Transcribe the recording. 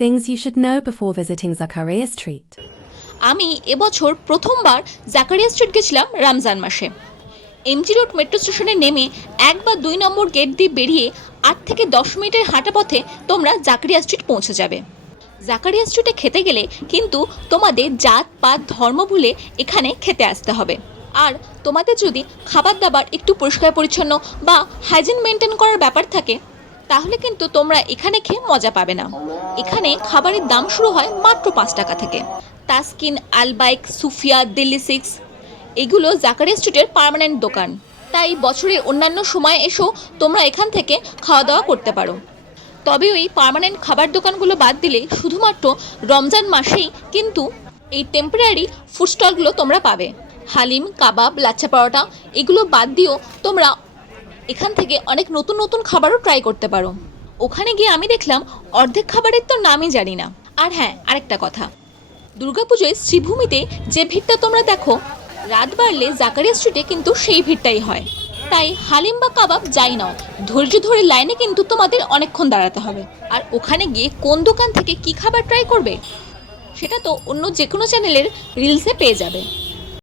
Things you should know before visiting Zachariah Street. আমি এবছর প্রথমবার জাকারিয়া স্ট্রিট গেছিলাম রমজান মাসে। এমজি রোড মেট্রো স্টেশনে নেমে 1 বা 2 নম্বর গেট দিয়ে বেরিয়ে 8 থেকে 10 মিনিটের হাঁটা পথে তোমরা জাকারিয়া স্ট্রিট পৌঁছে যাবে। জাকারিয়া স্ট্রিটে খেতে গেলে কিন্তু তোমাদের জাত পাত ধর্ম ভুলে এখানে খেতে আসতে হবে। আর তোমাদের যদি খাবার দাবার একটু পরিষ্কার পরিচ্ছন্ন বা হাইজিন মেনটেন করার ব্যাপার থাকে, তাহলে কিন্তু তোমরা এখানে খেয়ে মজা পাবে না। এখানে খাবারের দাম শুরু হয় মাত্র 5 টাকা থেকে। তাসকিন, আলবাইক, সুফিয়া, দিল্লি সিক্স এগুলো জাকারিয়া স্ট্রিটের পার্মানেন্ট দোকান। তাই বছরের অন্যান্য সময় এসেও তোমরা এখান থেকে খাওয়া দাওয়া করতে পারো। তবে ওই পার্মানেন্ট খাবার দোকানগুলো বাদ দিলে শুধুমাত্র রমজান মাসেই কিন্তু এই টেম্পোরারি ফুড স্টলগুলো তোমরা পাবে। হালিম, কাবাব, লাচ্ছা পরোটা এগুলো বাদ দিয়েও তোমরা এখান থেকে অনেক নতুন নতুন খাবারও ট্রাই করতে পারো। ওখানে গিয়ে আমি দেখলাম অর্ধেক খাবারের তো নামই জানি না। আর হ্যাঁ, আরেকটা কথা, দুর্গাপুজোয় শ্রীভূমিতে যে ভিড়টা তোমরা দেখো, রাত বাড়লে জাকারিয়া স্ট্রিটে কিন্তু সেই ভিড়টাই হয়। তাই হালিম বা কাবাব যাই নাও, ধৈর্য ধরে লাইনে কিন্তু তোমাদের অনেকক্ষণ দাঁড়াতে হবে। আর ওখানে গিয়ে কোন দোকান থেকে কি খাবার ট্রাই করবে সেটা তো অন্য যে কোনো চ্যানেলের রিলসে পেয়ে যাবে।